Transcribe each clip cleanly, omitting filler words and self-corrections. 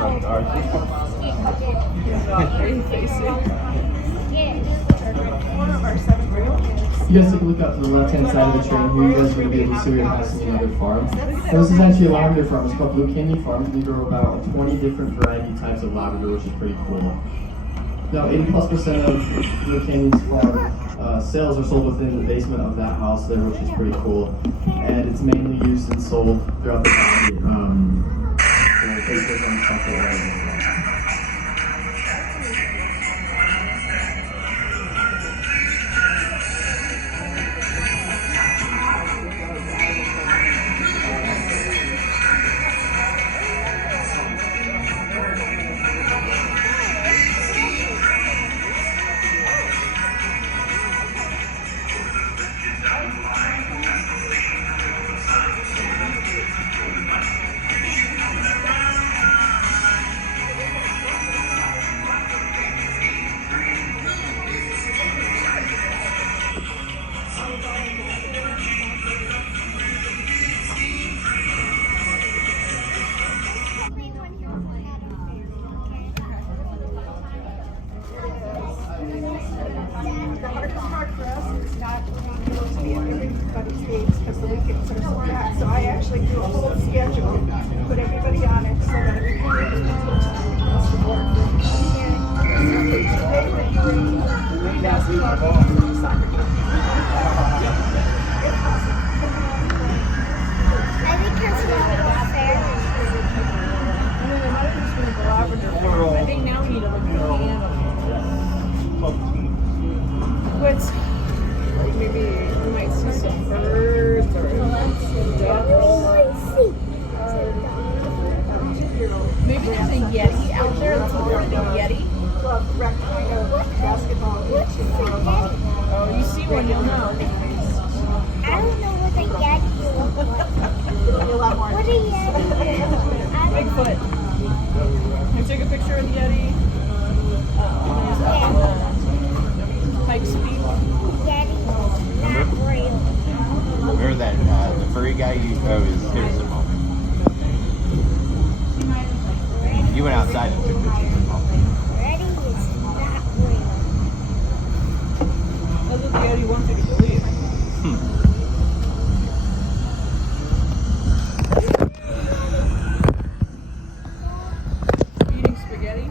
You guys take a look out to the left-hand side of the train here. You guys are going to be able to see we're passing another farm. Now, this is actually a lavender farm. It's called Blue Canyon Farm. We grow about 20 different variety types of lavender, which is pretty cool. Now, 80+% of Blue Canyon's farm sales are sold within the basement of that house there, which is pretty cool. And it's mainly used and sold throughout the valley. The hardest part for us is not being able to be at everybody's gates because the weekends are so packed. So I actually do a whole schedule, put everybody on it so that we can get across the board. Basketball game, soccer game. I think it's not fair. And then another thing's going to go lavender. I think now we need to look at the piano. What's like maybe we might see some birds or ducks. Maybe there's a Yeti out there. Let's look for the Yeti. Basketball. Oh, you see one, you'll know. I don't know what a Yeti looks like. A lot more. What a Yeti? Bigfoot. Can you take a picture of the Yeti? Hike speed. Yeti, not real. Remember that the furry guy you here's the moment. You went outside and took pictures. Ready is not real. That's what the Yeti wants you to believe. Eating spaghetti?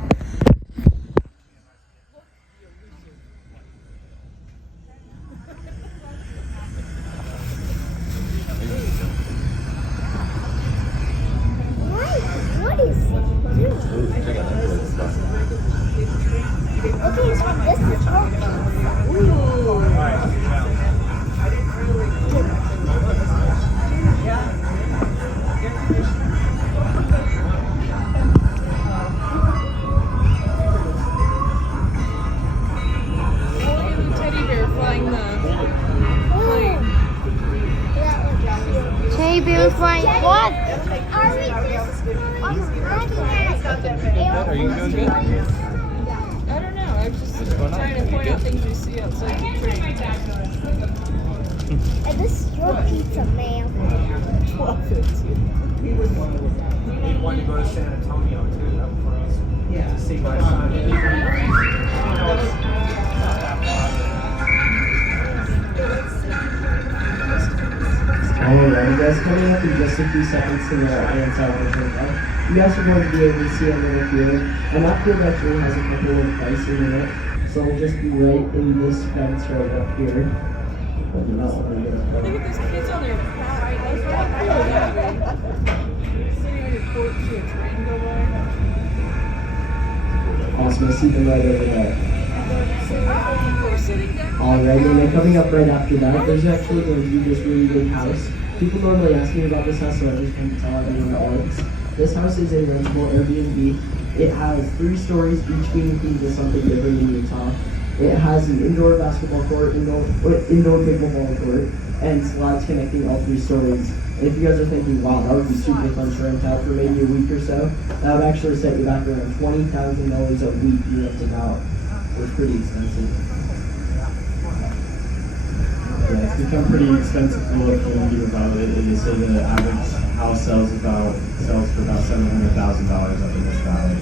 What is it? Okay, so this is Teddy bear flying the plane. Teddy bear flying what? Are you doing good? I don't know. I'm just trying to point out things you see outside the train. And this is your pizza, ma'am. 12:15. We wanted to go to San Antonio too, that for us. Yeah. To see my son. Alright, guys, coming up in just a few seconds to the right side of the train. You guys are going to be able to see a little field. And that field actually has a couple of pricing in it. So we'll just be right in this fence right up here. But no, we're gonna Look at these kids on their pride. Sitting on your porch, see a train go by. Awesome, I see them right over there. They're sitting down. Alright, and then coming up right after that, there's actually going to be this really big house. People normally ask me about this house, so I just want to tell everyone at once. This house is a rentable Airbnb. It has 3 stories, each being themed to something different in Utah. It has an indoor basketball court, indoor pickleball court, and slides connecting all 3 stories. And if you guys are thinking, wow, that would be super fun to rent out for maybe a week or so, that would actually set you back around $20,000 a week you renting out. So it's pretty expensive. Yeah, it's become pretty expensive to live in Heber Valley. They say the average house sells for about $700,000 up in this valley.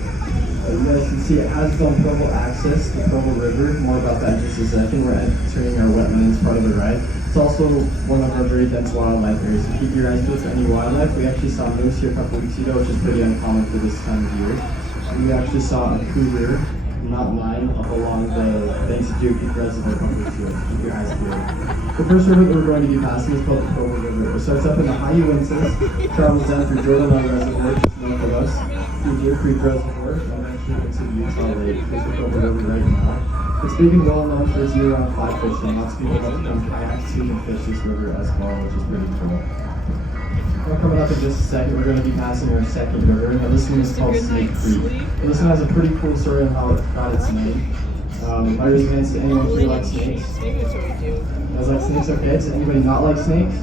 You guys can see it has its own Provo access to Provo River. More about that in just a second. We're entering our wetlands part of the ride. It's also one of our very dense wildlife areas. So keep your eyes peeled for any wildlife. We actually saw moose here a couple weeks ago, which is pretty uncommon for this time of year. And we actually saw a cougar, not mine, up along the banks of Deer Creek Reservoir a couple weeks ago. Keep your eyes peeled. The first river that we're going to be passing is called the Provo River. It starts up in the high Uintas, travels down through Jordan Reservoir, just north of us, through Deer Creek Reservoir, and eventually into Utah Lake. There's the Provo River right now. It's big and well known for its year-round fly fishing. Lots of people love to come kayak to and fish this river as well, which is pretty cool. Well, coming up in just a second, we're going to be passing our second river. Now this one is called Snake Creek. And this one has a pretty cool story on how it got its name. My residents, anyone here like snakes? You guys like snakes? Okay. Does anybody not like snakes?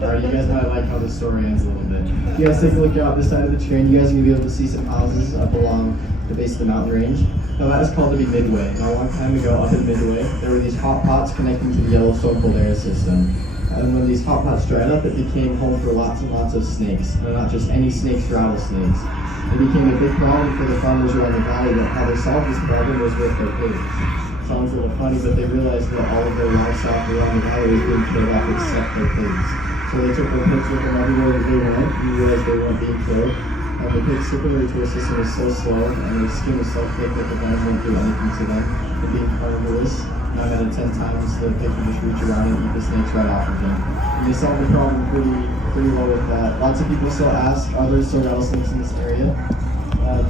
Alright, you guys might like how the story ends a little bit. If you guys take a look out this side of the train, you guys are going to be able to see some houses up along the base of the mountain range. Now that is called to be Midway. Now a long time ago up in Midway, there were these hot pots connecting to the Yellowstone Caldera system. And when these hot pots dried up, it became home for lots and lots of snakes. And not just any snakes, rattlesnakes. It became a big problem for the farmers around the valley, that how they solved this problem was with their pigs. Sounds a little funny, but they realized that all of their livestock around the valley was being killed off except their pigs. So they took their pigs with them everywhere that they went, and realized they weren't being killed. And the pig's circulatory tour system was so slow, and their skin was so thick that the venom wouldn't do anything to them. And being carnivorous, 9 out of 10 times the pig can just reach around and eat the snakes right off of them. And they solved the problem pretty well with that. Lots of people still ask, are there still rattlesnakes in this area?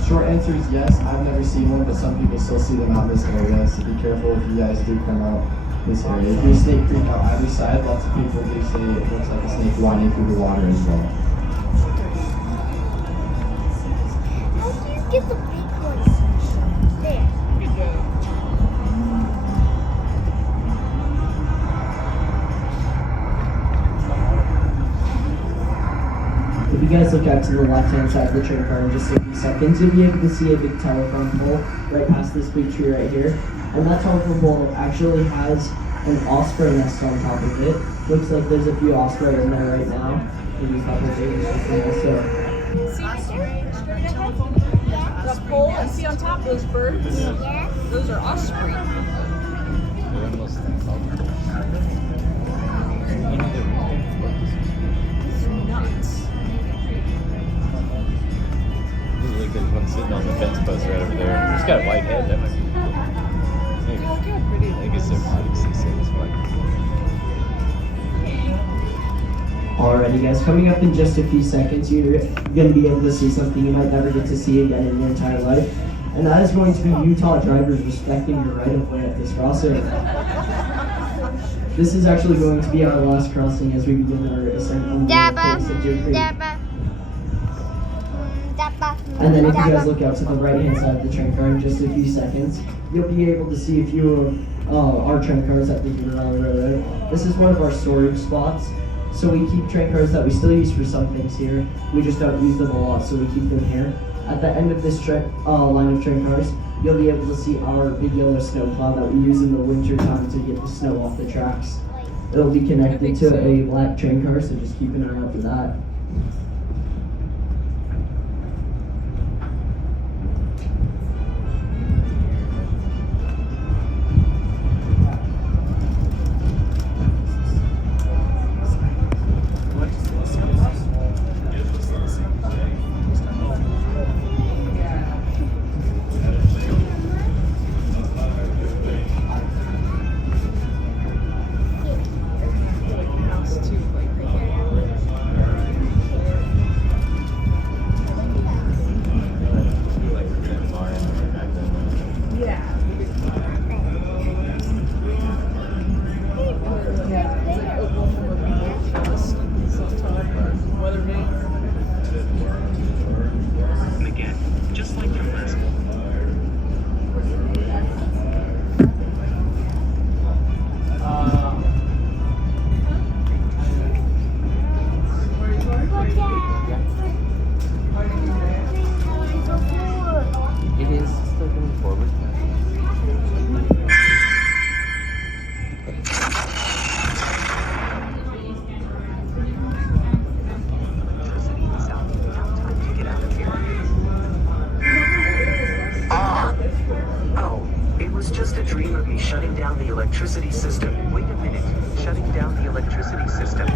Short answer is yes. I've never seen one, but some people still see them out in this area, so be careful if you guys do come out this area. If you Snake Creek out either side, lots of people do say it looks like a snake winding through the water as well. How do you get the big ones? There. If you guys look out to the left-hand side of the train car in just a few seconds, you'll be able to see a big telephone pole right past this big tree right here. And that telephone pole actually has an osprey nest on top of it. Looks like there's a few osprey in there right now. Maybe a couple of babies just in there, so. See straight ahead? The pole, and see on top those birds? Yes. Those are osprey. They're almost Nuts. Look, there's one sitting on the fence post right over there. It's got a white head. That might be. I think it's so pretty. Alrighty guys, coming up in just a few seconds, you're going to be able to see something you might never get to see again in your entire life. And that is going to be Utah drivers respecting your right of way at this crossing. This is actually going to be our last crossing as we begin our ascent on the face of Deer Creek. And then if you guys look out to the right-hand side of the train car in just a few seconds, you'll be able to see a few of our train cars that we can run around. This is one of our storage spots. So we keep train cars that we still use for some things here. We just don't use them a lot, so we keep them here. At the end of this line of train cars, you'll be able to see our big yellow snowplow that we use in the winter time to get the snow off the tracks. It'll be connected to a black train car, so just keep an eye out for that. down the electricity system. Wait a minute. Shutting down the electricity system.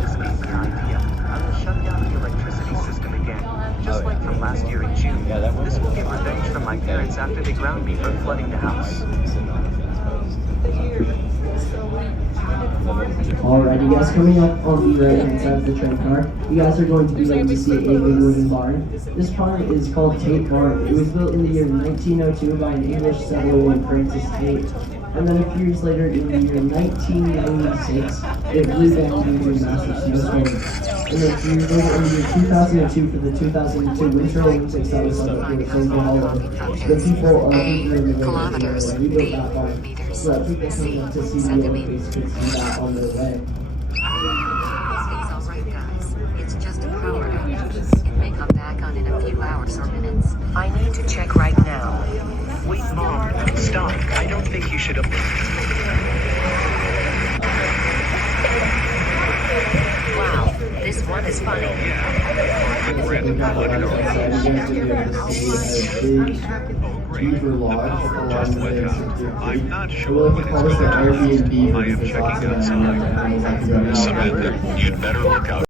This gave me an idea. I will shut down the electricity system again. Just like from last year in June. Yeah, that worked. This will get revenge from my parents after they ground me for flooding the house. Sitting on the fence post. Alright, you guys, coming up on the right hand side of the train car, you guys are going to be able to see a big wooden barn. This barn is called Tate Barn. It was built in the year 1902 by an English settler named Francis Tate. And then a few years later, in the year 1996, it blew down due to a massive snowstorm. And then a few years later, in the year 2002, for the 2002 Winter Olympics that was held up here at Vallery, the people of Heber in the Kilometers, rebuilt that barn meters, so that people coming up to see the Olympics could see that on their way. It's alright, guys. It's just a power outage. It may come back on in a few hours or minutes. I need to check right now. Wait, Mom. Stop. I don't think you should have... Wow, this one is funny. Beaver lodge along the I'm not We're sure looking when it's for going Airbnb. I am checking outside. Samantha, you'd better look out.